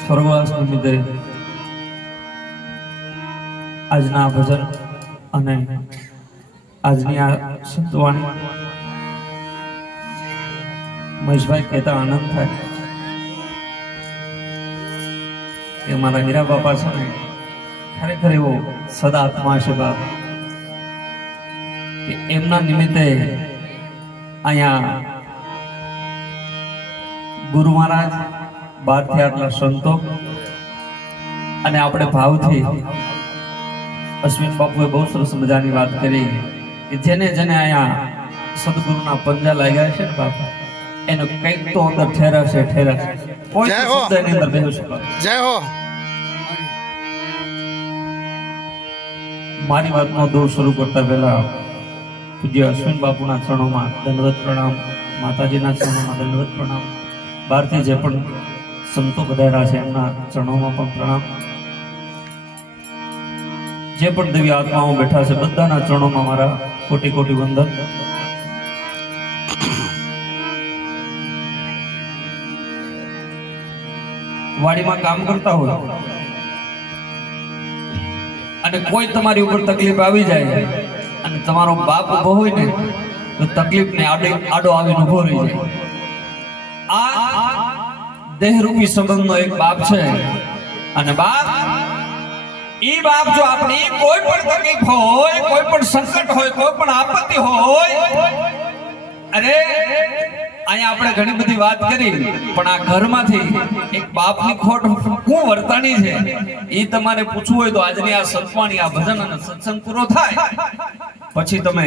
સ્વર્ગવાસ નિમિત્તે આજના ભજન અને આજની આ સંતવાણી મહેશભાઈ કહેતા આનંદ થાય કે મારા હીરા બાપા છે ને ખરેખર એવો સદા આત્મા છે બાપ કે એમના નિમિત્તે અહીંયા ગુરુ મહારાજ બહારથી આટલા સંતો અને આપણે ભાવથી અશ્વિન બાપુએ બહુ સરસ મજાની વાત કરી કે જેને જેને અહીંયા સદગુરુના પંજા લાગ્યા છે ને બાપા એનો કંઈક તો અંદર ઠેરાશે કોઈ શબ્દ એની અંદર બેહી શકે. જય હો. મારી વાતનો દોર શરૂ કરતા પહેલા પૂજ્ય અશ્વિન બાપુના ચરણોમાં દંડવત પ્રણામ, માતાજીના ચરણોમાં દંડવત પ્રણામ, બહારથી જે પણ સંતો પધાર્યા છે એમના ચરણોમાં પણ પ્રણામ, જે પણ દિવ્ય આત્માઓ બેઠા છે બધાના ચરણોમાં મારા કોટી કોટી વંદન. વાડીમાં કામ કરતા હોય અને કોઈ તમારી ઉપર તકલીફ આવી જાય અને તમારો બાપ ઉભો હોય ને તો તકલીફ ને આડો આવીને ઉભો રહી જાય. આ દેહરૂપી સંબંધનો એક બાપ છે અને બાપ જો આપણી કોઈ પણ તકલીફ હોય, કોઈ પણ સંકટ હોય, કોઈ પણ આપત્તિ હોય, અરે અહીંયા આપણે ઘણી બધી વાત કરી પણ આ ઘરમાંથી એક બાપની ખોટ શું વર્તાની છે એ તમારે પૂછવું હોય તો આજની આ સત્વાણી, આ ભજન અને સત્સંગ પૂરો થાય પછી તમે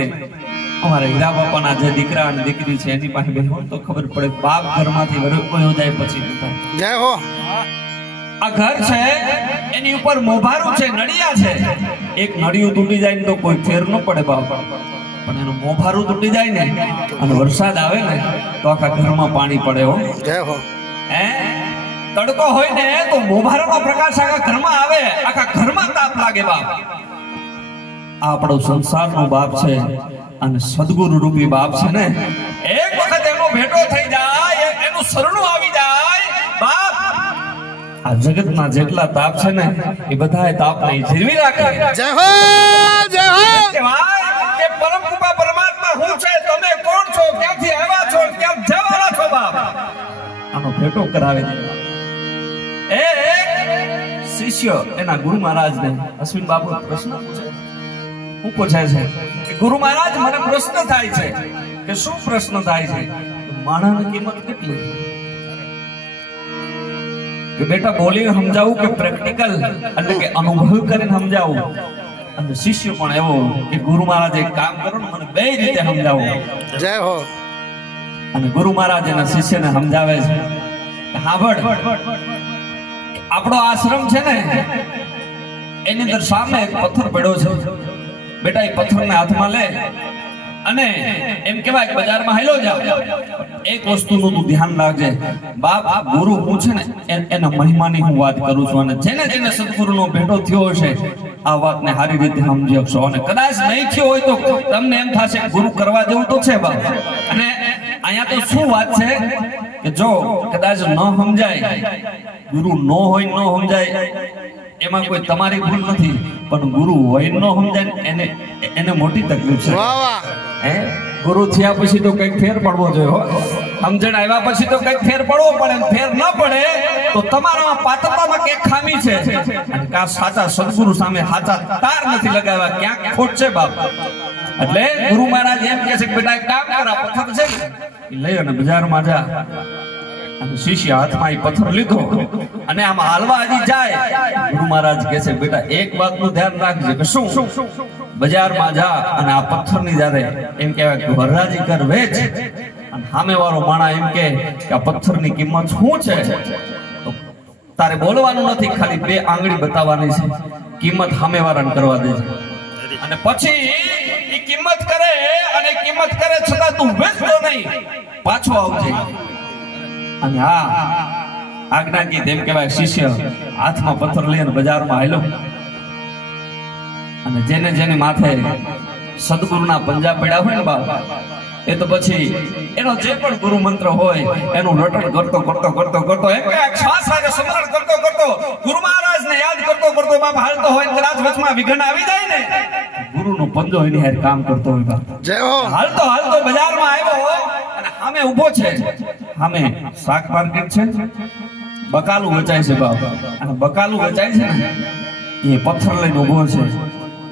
અમારા હીરા બાપાના જે દીકરા અને દીકરી છે એની પાસે બેસો તો ખબર પડે બાપ ઘરમાંથી વયો જાય પછી જય હો. આ ઘર છે એની ઉપર મોભારું છે, નડિયા છે. એક નડિયું તૂટી જાય ને તો કોઈ ફેર ન પડે બાપ, પણ એનું મોભારું તૂટી જાય ને અને વરસાદ આવે ને તો આખા ઘરમાં પાણી પડે હો. જય હો. તડકો હોય ને તો મોભારાનો પ્રકાશ આખા ઘરમાં આવે, આખા ઘરમાં તાપ લાગે બાપ. આપણો સંસારનો બાપ છે અને સદગુરુ રૂપી બાપ છે ને એક વખત એનો ભેટો થઈ જાય, એનું શરણું આવી જાય બાપ, આ જગતના જેટલા તાપ છે ને એ બધાય તાપને જીરવી રાખે. જય હો. જય હો. કે પરમ કૃપા પરમાત્મા હું છે, તમે કોણ છો, ક્યાંથી આવ્યા છો, ક્યાં જવાના છો બાપ, આનો ભેટો કરાવે છે. શિષ્ય એના ગુરુ મહારાજને અશ્વિન બાપુ પ્રશ્ન પૂછે, શું પૂછે છે કે ગુરુ મહારાજ મને પ્રશ્ન થાય છે કે શું પ્રશ્ન થાય છે, માણસની કિંમત કેટલી? કે બેટા બોલીને સમજાવું કે પ્રેક્ટિકલ એટલે કે અનુભવ કરીને સમજાવું? અને શિષ્ય પણ એવો કે ગુરુ મહારાજ એક કામ કરો ને મને બે રીતે સમજાવો. જય હો. અને ગુરુ મહારાજ એના શિષ્યને સમજાવે છે કે સાંભળ, આપણો આશ્રમ છે ને એની અંદર સામે એક પથ્થર પડ્યો છે બેટા, એ પથ્થરને હાથમાં લે અને એમ કહેવાય કે બજારમાં હાલ્યો જા. એક વસ્તુનું તું ધ્યાન રાખજે બાપ, ગુરુ હું છે ને એના મહિમાની હું વાત કરું છું અને જેને જેને સદગુરુનો ભેટો થયો હશે આ વાતને સારી રીતે સમજી શકશો. અને કદાચ નહીં થયો હોય તો તમને એમ થશે ગુરુ કરવા જેવું તો છે બાપ. અને અહીંયા તો શું વાત છે કે જો કદાચ ન સમજાય, ગુરુ ન હોય ન સમજાય એમાં કોઈ તમારી ભૂલ નથી, પણ ગુરુ હોય ન સમજાય એને મોટી તકલીફ છે. ગુરુ થયા પછી તો કઈક ફેર પડવો જોઈએ, સમજણ આવ્યા પછી તો કઈક ફેર પડવો પડે. ફેર ન પડે તો તમારામાં પાત્રતામાં ક્યાંક ખામી છે, કા સાચા સદગુરુ સામે સાચા તાર નથી લગાવ્યા, ક્યાંક ખોટ છે બાપ. એટલે ગુરુ મહારાજ એમ કહે છે કે બેટા એક કામ કર, આ પથ્થર છે ને લઈ અને બજારમાં જા. અને શિષ્ય હાથમાં એ પથ્થર લીધો અને આમાં હાલવા હજી જાય. ગુરુ મહારાજ કહે છે બેટા એક વાતનું ધ્યાન રાખજે કે શું? બજારમાં જા અને આ પથ્થરની જ્યારે એમ કહેવાય કે હરાજી કર, વેચ. અને સામે વાળો માણા એમ કે આ પથ્થરની કિંમત શું છે તો તારે બોલવાનું નથી, ખાલી બે આંગળી બતાવવાની છે, કિંમત સામે વાળાને કરવા દેજે. અને પછી એ કિંમત કરે અને કિંમત કરે છતાં તું વેચતો નહીં, પાછો આવજે. અને આજ્ઞા કી તેમ કહેવાય શિષ્ય હાથમાં પથ્થર લઈને બજારમાં હાલ્યો અને જેને જેને માથે સદગુરુના પંજા પડ્યા હોય ને બાપ એ તો પછી એનો જે પણ ગુરુ મંત્ર હોય એનું રટણ કરતો કરતો કરતો કરતો એક શ્વાસ સાથે સ્મરણ કરતો કરતો ગુરુ મહારાજને યાદ કરતો કરતો બાપ હાલતો હોય કદાચ વચમાં વિઘ્ન આવી જાય ને ગુરુનો પંજો એની હારે કામ કરતો હોય બાપ જય હો હાલતો હાલતો બજારમાં આવ્યો અને સામે ઊભો છે સામે શાક માર્કેટ છે બકાલું વેચાય છે બાપ અને બકાલું વેચાય છે ને એ પથ્થર લઈને ઊભો છે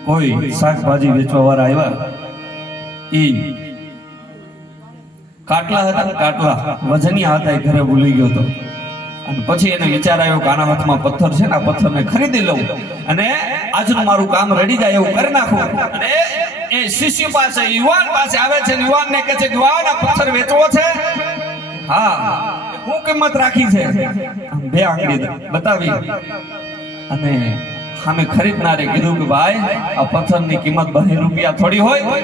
કોઈ શાકભાજી વેચવા વાળા આવ્યા એ કાટલા હતા કાટલા વજનિયા હતા એ ઘરે ભૂલી ગયો હતો અને પછી એને વિચાર આવ્યો કે આના હાથમાં પથ્થર છે ને આ પથ્થરને ખરીદી લઉં અને આજનું મારું કામ રડી જાય એવું કરી નાખું અને એ શિષ્ય પાસે યુવાન પાસે આવે છે યુવાનને કહે છે યુવાન આ પથ્થર વેચવો છે હા હું કિંમત રાખી છે બે આંગળી બતાવી અને સામે ખરીદનારે કીધું કે ભાઈ આ પથ્થરની કિંમત 2 રૂપિયા થોડી હોય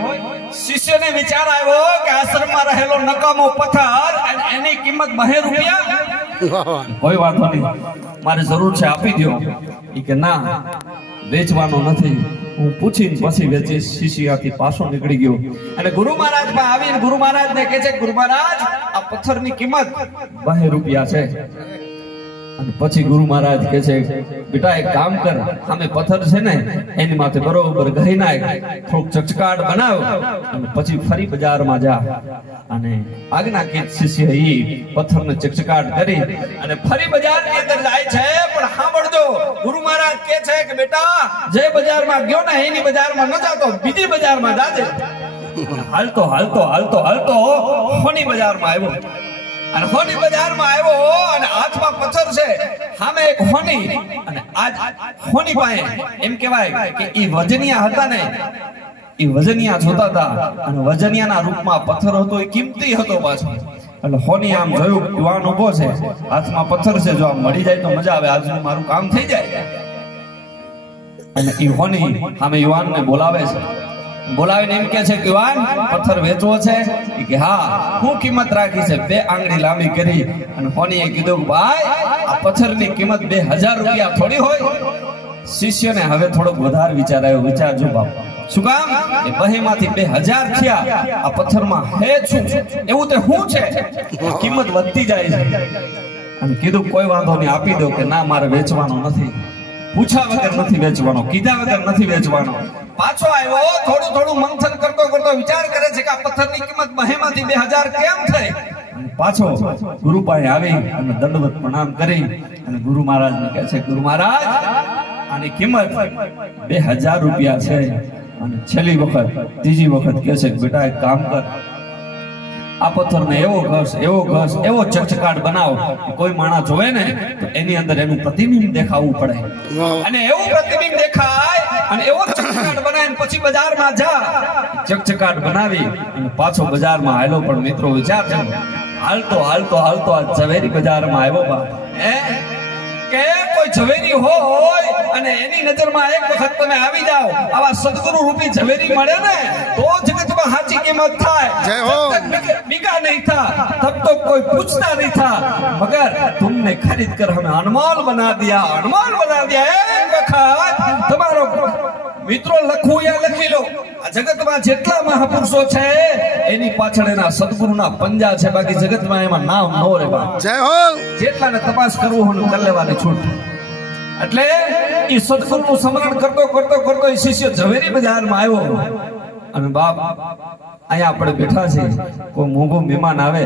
શિષ્યને વિચાર આવ્યો કે આશ્રમમાં રહેલો નકામો પથ્થર અને એની કિંમત 2 રૂપિયા કોઈ વાંધો નહીં મારે જરૂર છે આપી દો એ કે ના વેચવાનો નથી હું પૂછીને પછી વેચીશ શિષ્યથી પાછો નીકળી ગયો અને ગુરુ મહારાજ માં આવીને ગુરુ મહારાજને કહે છે ગુરુ મહારાજ આ પથ્થરની કિંમત 2 રૂપિયા છે અને પછી ગુરુ મહારાજ કહે છે બેટા એક કામ કર સામે પથ્થર છે ને એની માથે બરોબર ઘહી નાખ થોડુંક ચચકાટ બનાવ અને પછી ફરી બજારમાં જા અને આજ્ઞાકીત શિષ્ય ઈ પથ્થરને ચચકાટ કરી અને ફરી બજારની અંદર જાય છે પણ સાંભળજો ગુરુ મહારાજ કહે છે કે બેટા જે બજારમાં ગયો ને એની બજારમાં ન જાતો બીજી બજારમાં જાજે હાલતો હાલતો હાલતો હાલતો હોની બજારમાં આવ્યો અને હોની બજારમાં આવ્યો અને હાથમાં પથ્થર છે સામે એક હોની અને આજ હોની પાસે એમ કહેવાય કે ઈ વજનિયા હતા ને ઈ વજનિયા જોતા હતા અને વજનિયાના રૂપમાં પથ્થર હતો એ કિંમતી હતો પાછો એટલે હોની આમ જોયું યુવાન ઉભો છે હાથમાં પથ્થર છે જો આમ મળી જાય તો મજા આવે આજનું મારું કામ થઈ જાય અને ઈ હોની સામે યુવાનને બોલાવે છે બોલાવીને એમ કે છે કે યુવાન પથ્થર વેચવો છે કે હા હું કિંમત રાખી છે 2 આંગળી લાંબી કરી અને હોનીએ કીધું ભાઈ આ પથ્થરની કિંમત 2000 રૂપિયા થોડી હોય શિષ્યને હવે થોડોક વધારે વિચાર આવ્યો વિચારજો બાપ શું કામ એ બહેમાંથી 2000 થયા આ પથ્થરમાં હે શું એવું તે હું છે કિંમત વધતી જાય છે અને કીધું કોઈ વાંધો નહીં આપી દો કે ના મારે વેચવાનો નથી પૂછા વગર નથી વેચવાનો કીધા વગર નથી વેચવાનો પાછો આવ્યો થોડું થોડું મંથન કરતો કરતો વિચાર કરે છે કે આ પથ્થરની કિંમત બહેમાંથી 2000 કેમ થઈ પાછો ગુરુ પાસે આવી અને દંડવત પ્રણામ કરી અને ગુરુ મહારાજને કહે છે ગુરુ મહારાજ આની કિંમત 2000 રૂપિયા છે અને છેલ્લી વખત ત્રીજી વખત કહે છે બેટા એક કામ કર આ પથ્થરને એવો ઘસ એવો ચકચકાટ બનાવ કોઈ માણસ જોવે ને તો એની અંદર એનું પ્રતિબિંબ દેખાવું પડે અને એવું પ્રતિબિંબ દેખાય અને એવો ચકચકાટ બનાવીને પછી બજારમાં જા ચકચકાટ બનાવી અને પાછો બજારમાં આવેલો પણ મિત્રો વિચાર છે હાલતો હાલતો હાલતો આ ઝવેરી બજારમાં આવ્યો બા કે કોઈ ઝવેરી હોય અને એની નજરમાં એક વખત તમે આવી જાઓ આવા સદગુરુ રૂપી ઝવેરી મળે ને તો જગતમાં સાચી કિંમત થાય જય હો बिका नहीं था तब तो कोई पूछता नहीं था मगर तुमने खरीद कर हमें अनमोल बना दिया एक वक्त तुम्हारो મિત્રો લખવું યા લખી લો આ જગતમાં જેટલા મહાપુરુષો છે એની પાછળ એના સદગુરુના પંજા છે બાકી જગતમાં એમાં નામ નો રે બા જય હો જેટલાને તપાસ કરવું હોય કરી લેવાની છૂટ એટલે ઈ સદગુરુનું સ્મરણ કરતો કરતો કરતો ઈ શિષ્ય ઝવેરી બજારમાં આવ્યો અને બાપ અહીંયા આપણે બેઠા છે કોઈ મોંઘો મહેમાન આવે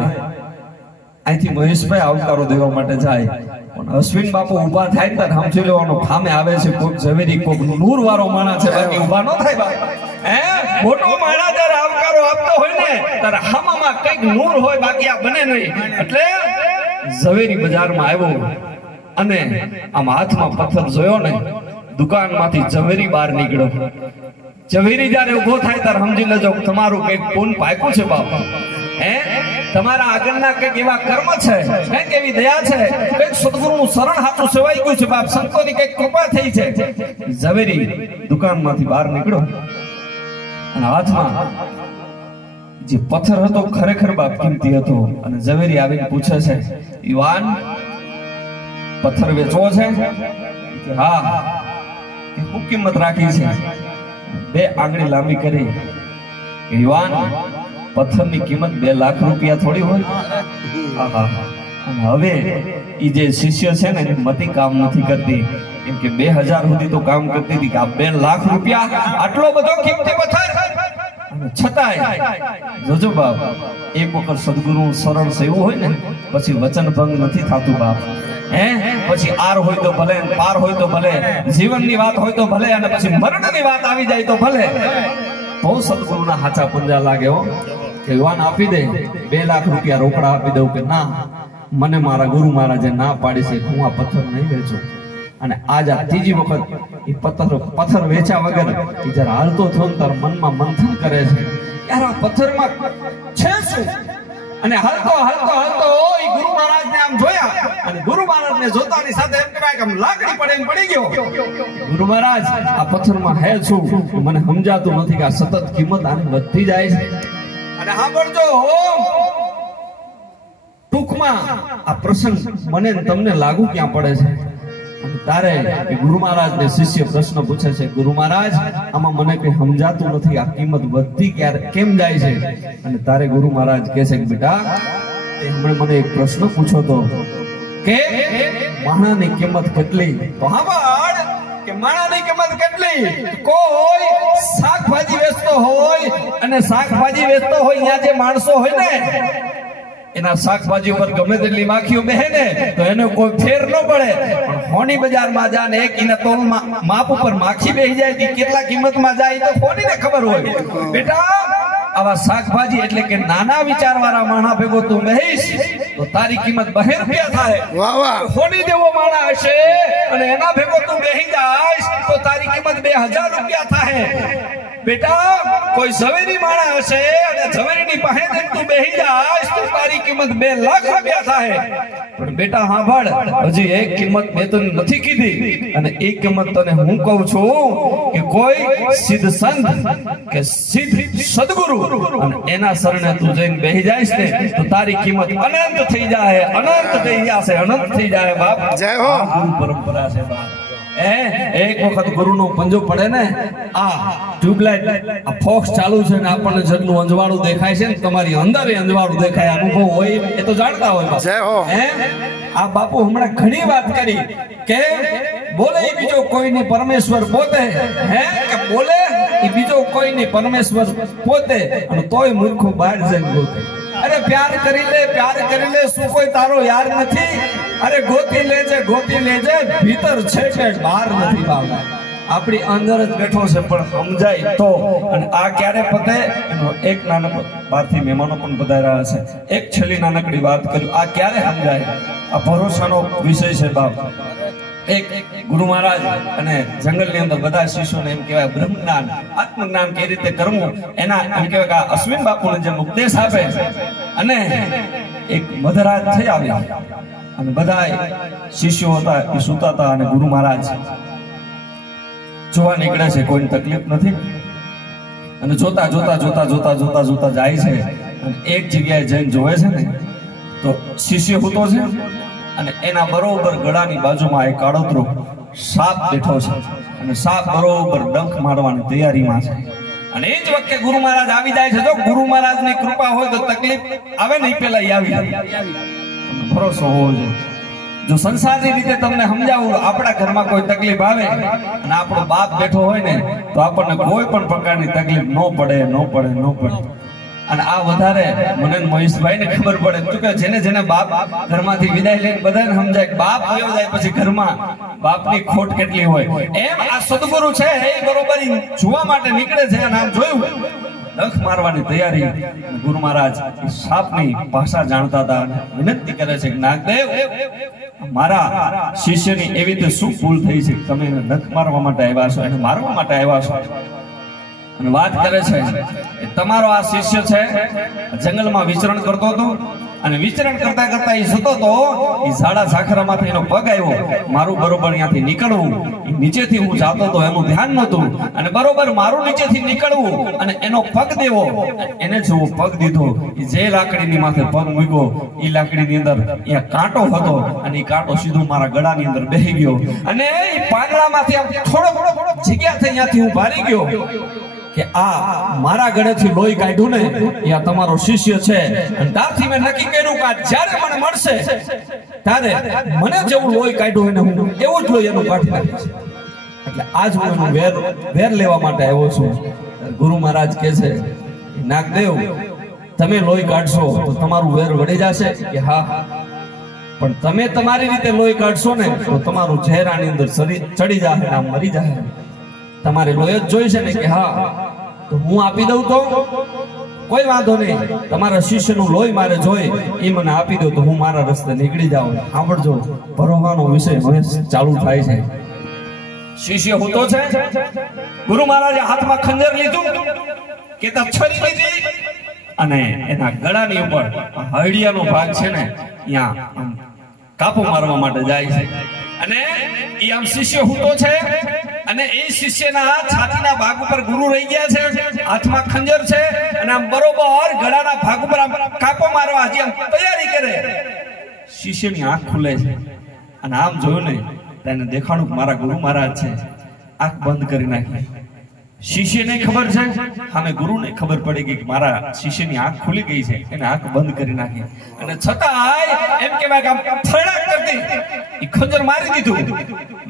અહીંથી મહેશભાઈ આવકારો દેવા માટે જાય પણ અશ્વિન બાપુ ઊભા થાય ત્યારે સમજી લેવાનું ખામે આવે છે કોઈક ઝવેરી કોઈક નૂર વાળો માણસ છે બાકી ઊભા ન થાય બાપ હે મોટો માણસ જ્યારે આવકારો આપતો હોય ને ત્યારે હામામાં કઈક નૂર હોય બાકી આ બને નહીં એટલે ઝવેરી બજારમાં આવ્યો અને આમ હાથમાં પથ્થર જોયો ને દુકાનમાંથી ઝવેરી બહાર નીકળ્યો ઝવેરી જ્યારે ઉભો થાય ત્યારે સમજી લેજો તમારું કઈક પૂન પાક્યું છે બાપ હે તમારા આગળના કઈક એવા કર્મ છે કઈક એવી દયા છે કઈક સદગુરુનું શરણ હાથું સેવાઈ ગયું છે બાપ સંતોની કઈક કૃપા થઈ છે ઝવેરી દુકાનમાંથી બહાર નીકળ્યો અને હાથમાં જે પથ્થર હતો ખરેખર બાપ કિંમતી હતો અને ઝવેરી આવીને પૂછે છે યુવાન પથ્થર વેચવો છે કે હા કે ખૂબ કિંમત રાખી છે 2 આંગળી લાંબી કરી યુવાન પથ્થરની કિંમત 2 લાખ રૂપિયા થોડી હોય. આહા. અને હવે ઈ જે શિષ્ય છે ને એની મતિ કામ નથી કરતી, કેમ કે 2000 સુધી તો કામ કરતી હતી, કે આ 2 લાખ રૂપિયા આટલો બધો કિંમતી પથ્થર. છતાંય જોજો બાપ, એક વખત સદગુરુ સરળ સેવું હોય ને પછી વચન ભંગ નથી થતું બાપ. પછી આર હોય તો ભલે, પાર હોય તો ભલે, જીવનની વાત હોય તો ભલે, અને પછી મરણની વાત આવી જાય તો ભલે, તો સદગુરુના હાચા પંજા લાગે હો. કે યુવાન આપી દે 2 લાખ રૂપિયા રોકડા આપી દઉં, કે ના મને મારા ગુરુ મહારાજે ના પાડી છે, હું આ પથ્થર નહીં વેચું. અને આજ આ ત્રીજી વખત એ પથ્થર વેચા વગર એ જરા હાલતો થયો ને તાર મનમાં મંથન કરે છે, યાર આ પથ્થરમાં છે શું? અને હાલતો હાલતો હાલતો એ ગુરુ મહારાજને આમ જોયા, અને ગુરુ મહારાજને જોતાની સાથે એમ કહેવાય કે આમ લાકડી પડે એમ પડી ગયો. ગુરુ મહારાજ આ પથ્થરમાં હે શું? મને સમજાતું નથી કે આ સતત કિંમત આની વધતી જાય છે. અને સાંભળજો ટૂંકમાં આ પ્રસંગ મને તમને લાગુ ક્યાં પડે છે? તારે ગુરુ મહારાજ ને શિષ્ય પ્રશ્ન પૂછે છે, ગુરુ મહારાજ આમાં મને કઈ સમજાતું નથી, આ કિંમત વધતી કેમ જાય છે? અને તારે ગુરુ મહારાજ કહે છે કે બેટા હમણાં મને એક પ્રશ્ન પૂછો તો કે માણાની કિંમત કેટલી? તો સાંભળ કે માણાની કિંમત કેટલી? કોઈ શાકભાજી વેચતો હોય, અને શાકભાજી વેચતો હોય ત્યાં જે માણસો હોય ને એના શાકભાજી ઉપર ગમે તેટલી માખીઓ બેહે ને તો એને કોઈ ફેર ન પડે. પણ હોની બજારમાં જા ને એક એના તોલ માપ ઉપર માખી બેહી જાય તો કેટલા કિંમતમાં જાય તો કોનીને ખબર હોય? બેટા આવા શાકભાજી એટલે કે નાના વિચારવાળા માણા ભેગો તું બેહીશ તો તારી કિંમત 2 રૂપિયા થાય. હોની જેવો માણા હશે અને એના ભેગો તું બેહી જાઈશ તો તારી કિંમત 2000 રૂપિયા થાય. બેટા કોઈ ઝવેરી માણા હશે અને ઝવેરીની પાસે તું બેહી જાઈશ તો તારી કિંમત 2 લાખ રૂપિયા થાય. પણ બેટા સાંભળ, હજી એક કિંમત મેં તને નથી કીધી, અને એક કિંમત તને હું કહું છું કે કોઈ સિદ્ધ સંત કે સિદ્ધ સદગુરુ અને એના શરણે તું જઈને બેહી જાઈશ ને તો તારી કિંમત અનંત થઈ જાય, અનંત થઈ જશે, અનંત થઈ જાય બાપ. જય હો. ગુરુ પરંપરા છે બાપ. એક વખત ગુરુનો પંજો પડે ને, આ ટ્યુબલાઇટ આ ફોક્સ ચાલુ છે ને આપણને જેટલું અંજવાળું દેખાય છે ને તમારી અંદર એ અંજવાળું દેખાય, અનુભવ હોય એ તો જાણતા હોય. આ બાપુ હમણાં ઘણી વાત કરી કે બોલે એ બીજો કોઈની પરમેશ્વર પોતે, કે બોલે એ બીજો કોઈની પરમેશ્વર પોતે, અને તોય મૂર્ખો બહાર જઈને ગોતે. અરે પ્યાર કરી લે, પ્યાર કરી લે, શું કોઈ તારો યાર નથી? અરે ગોતી લેજે, ગોતી લેજે, ભીતર છે કે બહાર નથી બાબા. આપણી અંદર જ બેઠો છે પણ સમજાય તો. અને આ ક્યારે પતે? એનો એક નાનકડો બહારથી મહેમાનો પણ પધાર્યા હશે, એક છેલ્લી નાનકડી વાત કર્યું, આ ક્યારે સમજાય? આ ભરોસાનો વિષય છે બાપ. એક ગુરુ મહારાજ અને જંગલની અંદર બધા શિષ્યોને એમ કહેવાય બ્રહ્મ જ્ઞાન, આત્મજ્ઞાન કઈ રીતે કરવું એના એમ કહેવાય કે અશ્વિન બાપુને જેમ ઉપદેશ આપે. અને એક મધરાત થઈ આવ્યા અને બધા શિષ્યો હતા એ સૂતા હતા, અને ગુરુ મહારાજ જોવા નીકળે છે, કોઈને તકલીફ નથી, અને જોતા જોતા જોતા જોતા જોતા જોતા જાય છે. અને એક જગ્યાએ જઈને જોવે છે ને તો શિષ્ય સૂતો છે, અને એના બરોબર ગળાની બાજુમાં એક કાળોતરો સાપ બેઠો છે, અને સાપ બરોબર ડંખ મારવાની તૈયારીમાં છે. અને એ જ વખતે ગુરુ મહારાજ આવી જાય છે. જો ગુરુ મહારાજની કૃપા હોય તો તકલીફ આવે ને પેલા આવી જાય, ભરોસો હોવો જોઈએ. જો સંસારની રીતે તમને સમજાવું, આપણા ઘરમાં કોઈ તકલીફ આવે અને આપણો બાપ બેઠો હોય ને તો આપણને કોઈ પણ પ્રકારની તકલીફ ન પડે. અને આ વધારે મને મહેશભાઈ ને ખબર પડે કે જેને જેને બાપ ઘરમાંથી વિદાય લઈને બધાને સમજાય કે બાપ વયો જાય પછી ઘરમાં બાપની ખોટ કેટલી હોય. એમ આ સદગુરુ છે એ બરોબર જોવા માટે નીકળે છે, અને આમ જોયું ડંખ મારવાની તૈયારી. ગુરુ મહારાજ સાપની ભાષા જાણતા હતા, વિનંતી કરે છે કે નાગદેવ, મારા શિષ્યની એવી રીતે શું ભૂલ થઈ છે તમે એને ડંખ મારવા માટે આવ્યા છો, એને મારવા માટે આવ્યા છો? અને વાત કરે છે તમારો આ શિષ્ય છે જંગલમાં વિચરણ કરતો હતો, અને વિચરણ કરતા કરતા એ જતો તો એ ઝાડા ઝાખરામાંથી એનો પગ આવ્યો. મારું બરોબર ત્યાંથી નીકળવું, નીચેથી હું જાતો તો એનું ધ્યાન નહોતું, અને બરોબર મારું નીચેથી નીકળવું અને એનો પગ દેવો, એને જેવો પગ દીધો, એ જે લાકડીની માથે પગ મૂક્યો એ લાકડીની અંદર અહીંયા કાંટો હતો, અને એ કાંટો સીધો મારા ગળાની અંદર બેસી ગયો, અને એ પાંદડામાંથી આમ થોડો જગ્યા થઈ ત્યાંથી હું ભારી ગયો. કે આ મારા ગળેથી લોહી કાઢ્યું ને એ આ તમારો શિષ્ય છે, અને ત્યારથી મેં નક્કી કર્યું કે જ્યારે મને મળશે ત્યારે મને જેવું લોહી કાઢ્યું એને હું એવું જ લોહી એનું કાઢી નાખીશ. એટલે આજ હું એનું વેર લેવા માટે આવ્યો છું. ગુરુ મહારાજ કહે છે, નાગદેવ તમે લોહી કાઢશો તો તમારું વેર વળી જશે કે હા, પણ તમે તમારી રીતે લોહી કાઢશો ને તો તમારું ઝેર આની અંદર ચડી જાય, આમ મરી જાય. તમારે લોહી જ જોઈશે ને કે હા તો હું આપી દઉં તો કોઈ વાંધો નહીં, તમારા શિષ્યનું લોહી મારે જોઈ એ મને આપી દો તો હું મારા રસ્તે નીકળી જાઉં. સાંભળજો, ભરવાનો વિષય હવે ચાલુ થાય છે. શિષ્ય હું તો છે. ગુરુ મહારાજે હાથમાં ખંજર લીધું, કેતક છરી લીધી, અને એના ગળાની ઉપર હળિયાનો ભાગ છે ને ત્યાં કાપો મારવા માટે જાય છે. અને એ આમ શિષ્ય હૂતો છે, અને એ શિષ્યના છાતીના ભાગ ઉપર ગુરુ રહી ગયા છે, હાથમાં ખંજર છે, અને આમ બરોબર ગળાના ભાગ ઉપર આમ કાપો મારવા હજી આમ તૈયારી કરે. શિષ્યની આંખ ખુલે છે, અને આમ જોયું ને તેને દેખાણું મારા ગુરુ મહારાજ છે. આંખ બંધ કરી નાખી. શિષ્યને ખબર છે, સામે ગુરુને ખબર પડી ગઈ કે મારા શિષ્યની આંખ ખુલી ગઈ છે, એને આંખ બંધ કરી નાખી. અને છતાંય એમ કહેવાય કે આમ થરડાક કરતી એ ખંજર મારી દીધું.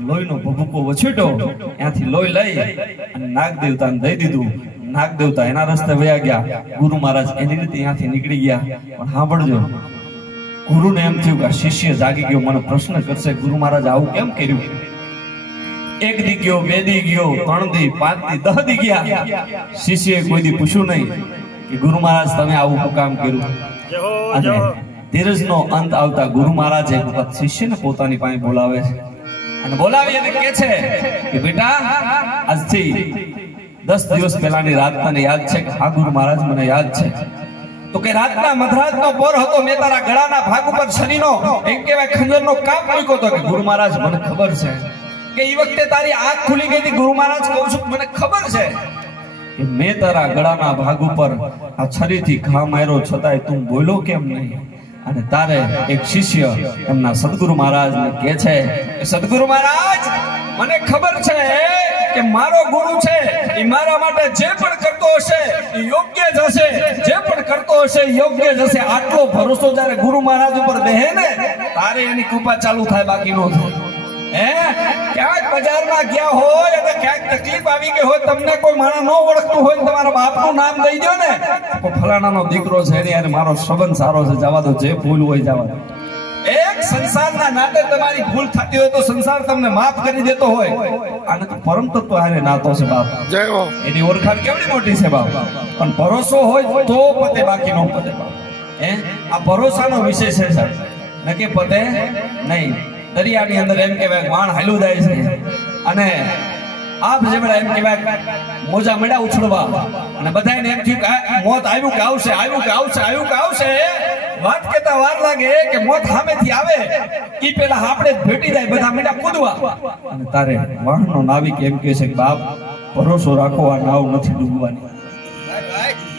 લોહીનો ભભૂકો વછેટો, ત્યાંથી લોહી લઈ અને નાગદેવતાને દઈ દીધું. નાગદેવતા એના રસ્તે વયા ગયા, ગુરુ મહારાજ એની રીતે ત્યાંથી નીકળી ગયા. પણ સાંભળજો, ગુરુને એમ થયું કે આ શિષ્ય જાગી ગયો, મને પ્રશ્ન કરશે ગુરુ મહારાજ આવું કેમ કર્યું. એક દી ગયો, બે દી ગયો, 3 દી, 5 દી, 10 દી ગયા. શિષ્યએ કોઈ દી પૂછ્યું નહીં કે ગુરુ મહારાજ તમે આવું કામ કર્યું. અને ધીરજનો અંત આવતા ગુરુ મહારાજ એક વખત શિષ્યને પોતાની પાસે બોલાવે છે, અને બોલાવી અને કહે છે કે બેટા આજથી 10 દિવસ પહેલાની રાત તને યાદ છે કે હા ગુરુ મહારાજ મને યાદ છે. તો કે રાતના મધરાતનો પોર હતો, મેં તારા ગળાના ભાગ ઉપર શરીનો એમ કહેવાય ખંજરનો કાપ મૂક્યો હતો. કે ગુરુ મહારાજ મને ખબર છે કે એ વખતે તારી આંખ ખુલી ગઈ હતી. ગુરુ મહારાજ કહું છું મને ખબર છે કે મેં તારા ગળાના ભાગ ઉપર આ છરીથી ઘા માર્યો, છતાંય તું બોલ્યો કેમ નહીં. અને તારે એક શિષ્ય એમના સદગુરુ મહારાજને કહે છે કે સદગુરુ મહારાજ મને ખબર છે કે મારો ગુરુ છે એ મારા માટે જે પણ કરતો હશે એ યોગ્ય જ હશે, જે પણ કરતો હશે યોગ્ય જ હશે. આટલો ભરોસો જ્યારે ગુરુ મહારાજ ઉપર બેહે ને તારે એની કૃપા ચાલુ થાય, બાકી નો થાય. ક્યાંક બજારમાં ગયા હોય અને ક્યાંક તકલીફ આવી ગઈ હોય, તમને કોઈ માણસ ન ઓળખતું હોય, તમારા બાપનું નામ દઈ દો ને તો ફલાણાનો દીકરો છે એની યાર મારો સંબંધ સારો છે, જવા દો, જે ભૂલ હોય જવા દો. એક સંસારના નાતે તમારી ભૂલ થતી હોય તો સંસાર તમને માફ કરી દેતો હોય. આને તો પરમ તત્વ હારે નાતો છે બાપ. જય હો. એની ઓળખાણ કેવડી મોટી છે બાપ. પણ ભરોસો હોય તો પતે, બાકી નો પતે બાપ. આ ભરોસાનો વિષય છે સાહેબ, નકે પતે નહીં. દરિયાની અંદર એમ કહેવાય વાણ હાલ્યું જાય છે, અને આપ જેવડા એમ કહેવાય મોજા મેળા ઉછળવા, અને બધાને એમ થયું કે મોત આવ્યું કે આવશે, આવ્યું કે આવશે, આવ્યું કે આવશે. વાત કેતા વાર લાગે કે મોત સામેથી આવે ઈ પેલા આપણે ભેટી જાય, બધા મેળા કૂદવા. અને તારે વાહનનો નાવિક એમ કહે છે કે બાપ ભરોસો રાખો, આ નાવ નથી ડૂબવાની.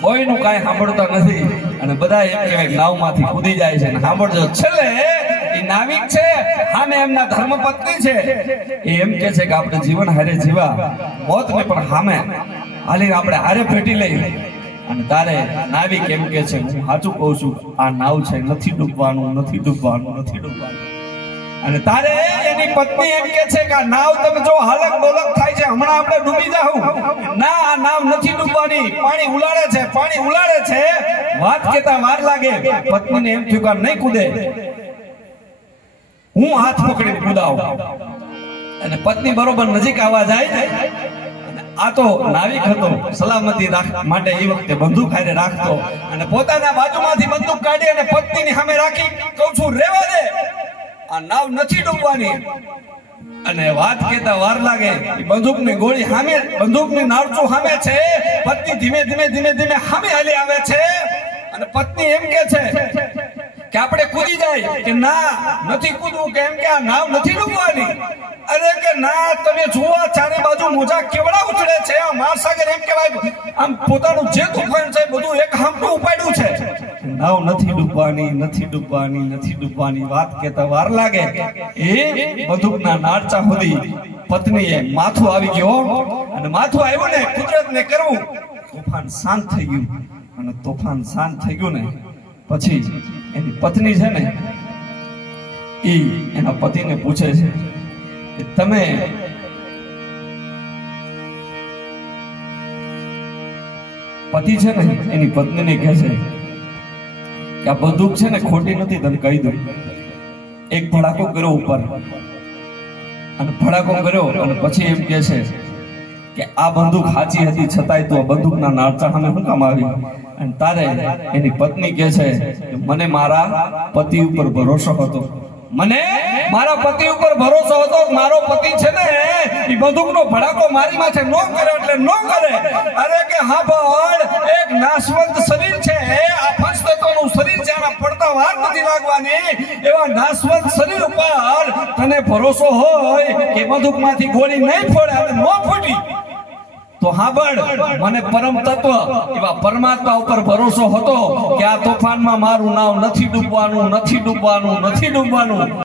કોઈનું કાંઈ સાંભળતા નથી, અને બધા એમ કહેવાય નાવમાંથી કૂદી જાય છે. સાંભળજો, છેલ્લે નાવિક છે સામે એમના ધર્મપત્ની છે, એ એમ કે છે કે આપણે જીવન હારે જીવા, મોતને પણ સામે હાલી આપણે હારે ભેટી લઈ. અને તારે નાવિક એમ કે છે હું સાચું કહું છું, આ નાવ છે નથી ડૂબવાનું, નથી ડૂબવાનું, નથી ડૂબવાનું. અને તારે એની પત્ની એમ કે છે કે આ નાવ તમે જો હાલક ડોલક થાય છે, હમણાં આપણે ડૂબી જાવ. ના, આ નાવ નથી ડૂબવાની, પાણી ઉલાળે છે, પાણી ઉલાળે છે. વાત કેતા વાર લાગે, પત્નીને એમ થયું કે નહીં કૂદે, હું હાથ પકડીને કૂદાવ. અને પત્ની બરોબર નજીક આવવા જાય. આ તો નાવિક હતો, સલામતી માટે એ વખતે બંદૂક હારે રાખતો, અને પોતાના બાજુમાંથી બંદૂક કાઢી અને પત્નીની સામે રાખી કહું છું રેવા દે, આ નાવ નથી ડૂબવાની. અને વાત કેતા વાર લાગે, બંદૂકની ગોળી સામે, બંદૂકની નાળચું સામે છે, પત્ની ધીમે ધીમે ધીમે ધીમે સામે હાલી આવે છે. અને પત્ની એમ કે છે કે આપણે કૂદી જાય, કે ના નથી કૂદવું, કેમ કે આ નાવ નથી ડૂબવાની. અરે કે ના, તમે જુઓ ચારે બાજુ મોજા કેવડા ઉછળે છે. આ મહાસાગર એમ કહેવાય આમ પોતાનું જે તોફાન છે બધું એક હામટું ઉપાડ્યું છે. નાવ નથી ડૂબવાની, નથી ડૂબવાની, નથી ડૂબવાની. વાત કેતા વાર લાગે, એ બંદૂકના નાળચા સુધી પત્નીએ માથું આવી ગયો, અને માથું આવ્યું ને કુદરતને કરવું, તોફાન શાંત થઈ ગયું. અને તોફાન શાંત થઈ ગયું ને પછી એની પત્ની છે ને એ એના પતિને પૂછે છે કે તમે પતિ છે ને એની પત્નીને કહે છે કે આ બંદૂક છે ને ખોટી નથી, તને કહી દઉં. એક ભડાકો કર્યો ઉપર અને ભડાકો કર્યો અને પછી એમ કહે છે કે આ બંદૂક સાચી હતી છતાંય તું આ બંદૂકના નાળચા સામે શું કામ આવી? અને તારે એની પત્ની કહે છે કે મને મારા પતિ ઉપર ભરોસો હતો, મને મારા પતિ ઉપર ભરોસો હતો. મારો પતિ છે ને એ બંદૂકનો ભડાકો મારી માથે નો કરે એટલે નો કરે. અરે કે હા ભાઈ, એક નાશવંત શરીર છે, આ પંચતત્વનું શરીર છે, આના પડતા વાર નથી લાગવાની. એવા નાશવંત શરીર ઉપર તને ભરોસો હોય કે બંદૂકમાંથી ગોળી નહીં ફોડે અને નો ફૂટી તો હાબળ, મને પરમ તત્વ એવા પરમાત્મા ઉપર ભરોસો હતો કે આ તોફાનમાં મારું નામ નથી ડૂબવાનું, નથી ડૂબવાનું, નથી ડૂબવાનું.